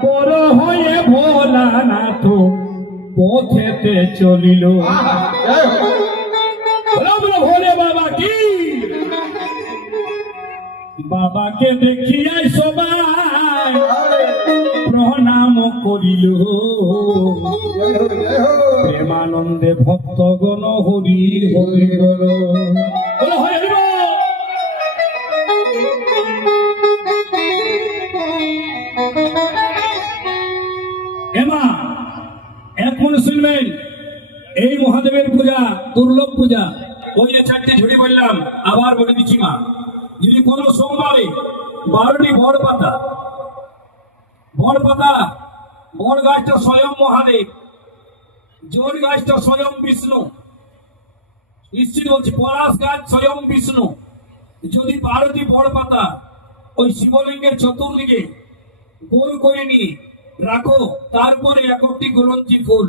বড় হয়ে ভোলানাথ পথেতে চলিল। ভোলে বাবা কি, বাবাকে দেখিয়াই সবাই প্রণাম করিল। প্রেমানন্দে ভক্তগণ হরি হরি বল। এমা এখন শুনবেন, এই মহাদেবের পূজা দুর্লভ পূজা। ওই যে চারটে ঝুড়ি বললাম, আবার বলে দিচ্ছি মা, যদি কোনো সোমবারে 12টি বড় পাতা, বড় গাছটা স্বয়ং মহাদেব, জোর গাছটা স্বয়ং বিষ্ণু, নিশ্চিত বলছি পলাশ গাছ স্বয়ং বিষ্ণু। যদি 12টি বড় পাতা ওই শিবলিঙ্গের চতুর্দিকে গোল করে নিয়ে রাখো, তারপরে 1টি গুলঞ্চি ফুল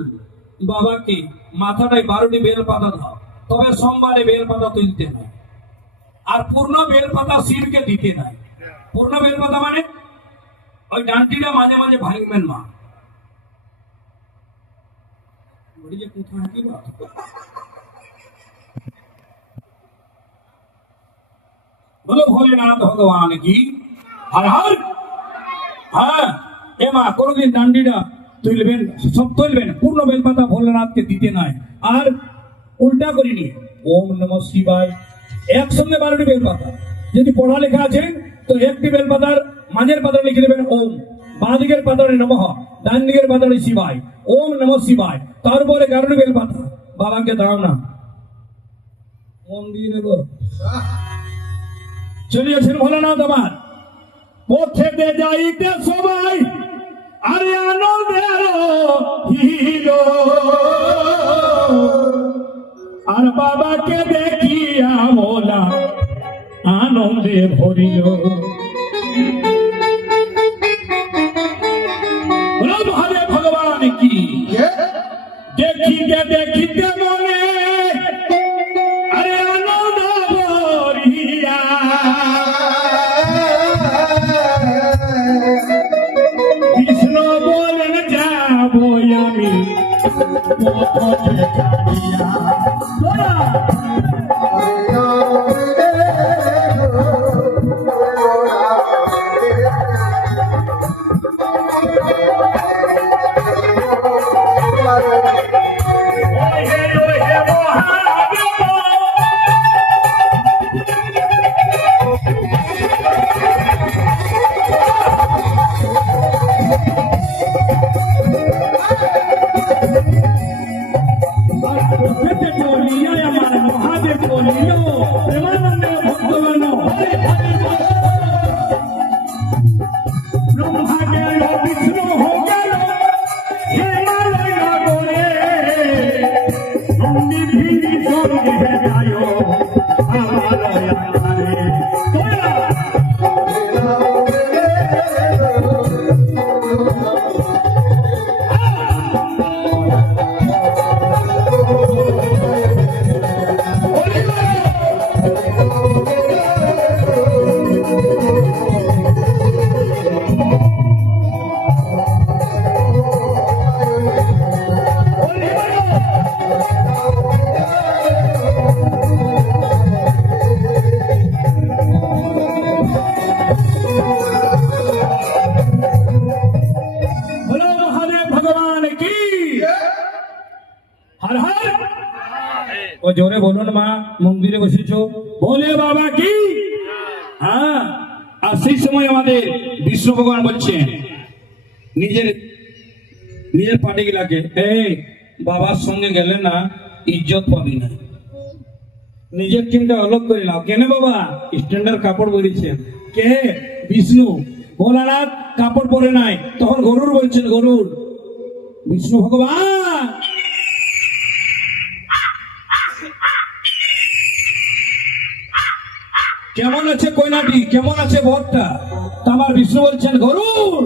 বাবাকে মাথাটায় 12টি বেল পাতা দাও, তবে সোমবারে বেল পাতা তুলতে নাই। আর পূর্ণ বেল পাতা শিবকে দিতে নাই। পূর্ণ বেল পাতা মানে ওই ডান্টিটা মাঝে মাঝে ভাঙবেন মা। বলো ভোলেনাথ ভগবান কি, হর হর। হ্যাঁ এ মা, কোনদিন ডান্ডিটা তুলবেন, সব তুলবেন, পূর্ণ বেলপাতা ভোলেনাথকে দিতে নাই। আর উল্টা করে নিয়ে ওম নমঃ শিবায়, একসঙ্গে 12টি বেলপাতা। যদি পড়া লেখা আছে তো 1টি বেলপাতার মাঝের পাতা লিখে দেবেন ওম, বাঁ দিকের পাতারে নমঃ, ডান দিকের পাতারে শিবায়, ওম নমঃ শিবায়। তারপরে 11টি বেলপাতা বাবাকে দাও না, ওম দিয়ে দেবো। চলিয়েছেন ভোলেনাথ আমার পথেতে যাইতে সবাই, আরে আনন্দের হিল। আর বাবাকে দেখিয়া ভোলা আনন্দে ভরিল। মহাদেব ভগবান কি, দেখিতে দেখিতে মনে আরে আনন্দ ভরিয়া। কৃষ্ণ বলেন যাবো আমি পথে ছাড়িয়া। জোরে বলুন মা, মন্দিরে বসেছ বলে বাবা কি। হ্যাঁ, আর সেই সময় আমাদের বিষ্ণু ভগবান বলছেন নিজের পাটিগুলাকে, এই বাবার সঙ্গে গেলে না ইজ্জত পাবি না, নিজের চিন্তা অলগ করে নাও। কেন বাবা স্ট্যান্ডার্ড কাপড় পরেছেন? কে? বিষ্ণু। ভোলানাথ কাপড় পরে নাই, তখন গরুর বলছেন, গরুর। বিষ্ণু ভগবান কেমন আছে কইনাটি, কেমন আছে বরটা? আমার বিষ্ণু বলছেন, গরুর